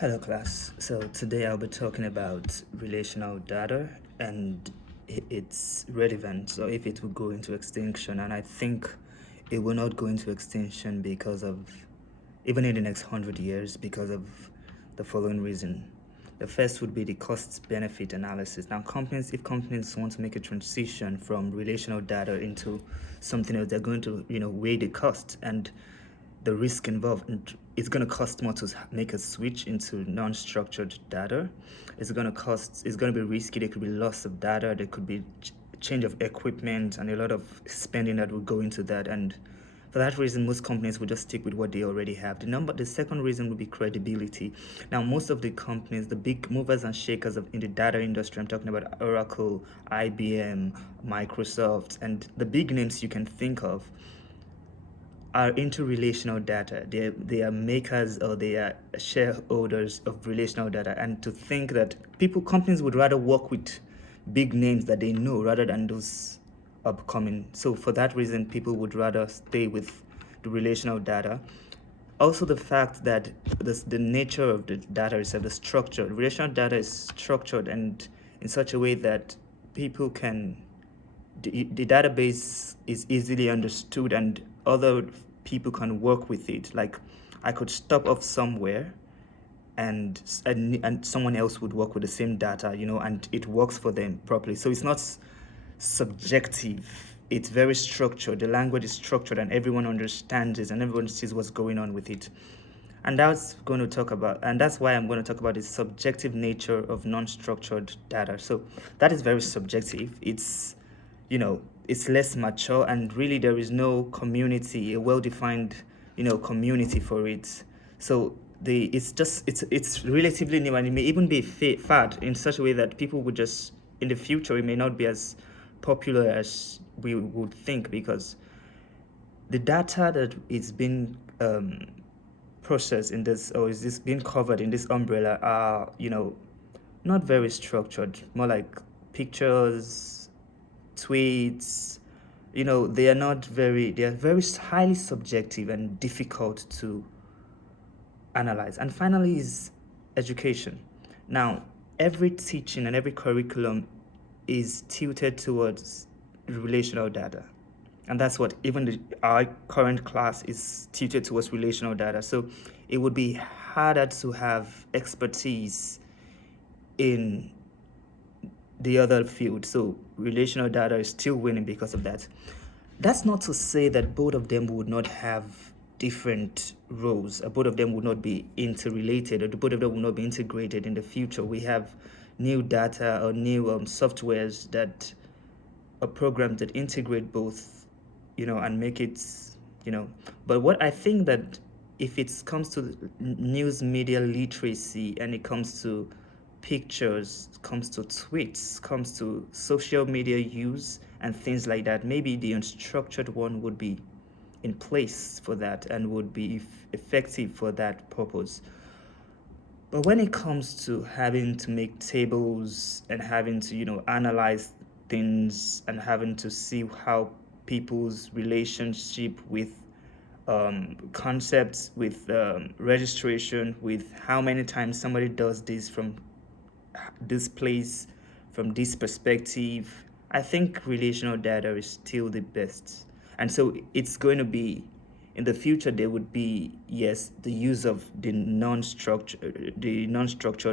Hello class. So today I'll be talking about relational data and its relevance, or if it will go into extinction. And I think it will not go into extinction because of, even in the next 100 years, because of the following reason. The first would be the cost benefit analysis. Now if companies want to make a transition from relational data into something else, they're going to weigh the cost and the risk involved. And it's going to cost more to make a switch into non-structured data. It's going to be risky. There could be loss of data, there could be change of equipment, and a lot of spending that will go into that. And for that reason, most companies will just stick with what they already have. The second reason would be credibility. Now, most of the companies, the big movers and shakers in the data industry, I'm talking about Oracle, IBM, Microsoft, and the big names you can think of, are into relational data. They are makers, or they are shareholders of relational data. And to think that companies would rather work with big names that they know rather than those upcoming. So for that reason, people would rather stay with the relational data. Also, the fact that the nature of the data itself, the structure, relational data is structured and in such a way that people can, the database is easily understood and other people can work with it. Like, I could stop off somewhere and someone else would work with the same data, and it works for them properly. So it's not subjective. It's very structured. The language is structured and everyone understands it and everyone sees what's going on with it. And that's why I'm going to talk about the subjective nature of non-structured data. So that is very subjective. It's less mature, and really there is no community, a well-defined, community for it. So it's relatively new, and it may even be a fad in such a way that people would just, in the future, it may not be as popular as we would think, because the data that is being processed in this, or is this being covered in this umbrella, are not very structured, more like pictures, tweets. They are very highly subjective and difficult to analyze. And finally is education. Now, every teaching and every curriculum is tilted towards relational data, and that's what even our current class is tilted towards relational data. So it would be harder to have expertise in the other field. So relational data is still winning because of that. That's not to say that both of them would not have different roles, both of them would not be interrelated, or both of them will not be integrated in the future. We have new data or new softwares that are programs that integrate both, and make it, but what I think that if it comes to news media literacy, and it comes to pictures, comes to tweets, comes to social media use and things like that, maybe the unstructured one would be in place for that and would be effective for that purpose. But when it comes to having to make tables and having to analyze things and having to see how people's relationship with concepts, with registration, with how many times somebody does this from this place, from this perspective, I think relational data is still the best. And so it's going to be, in the future, there would be, yes, the use of the non-structured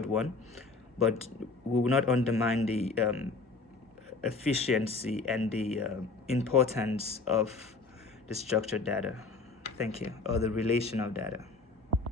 one, but we will not undermine the efficiency and the importance of the structured data. Thank you. Or the relational data.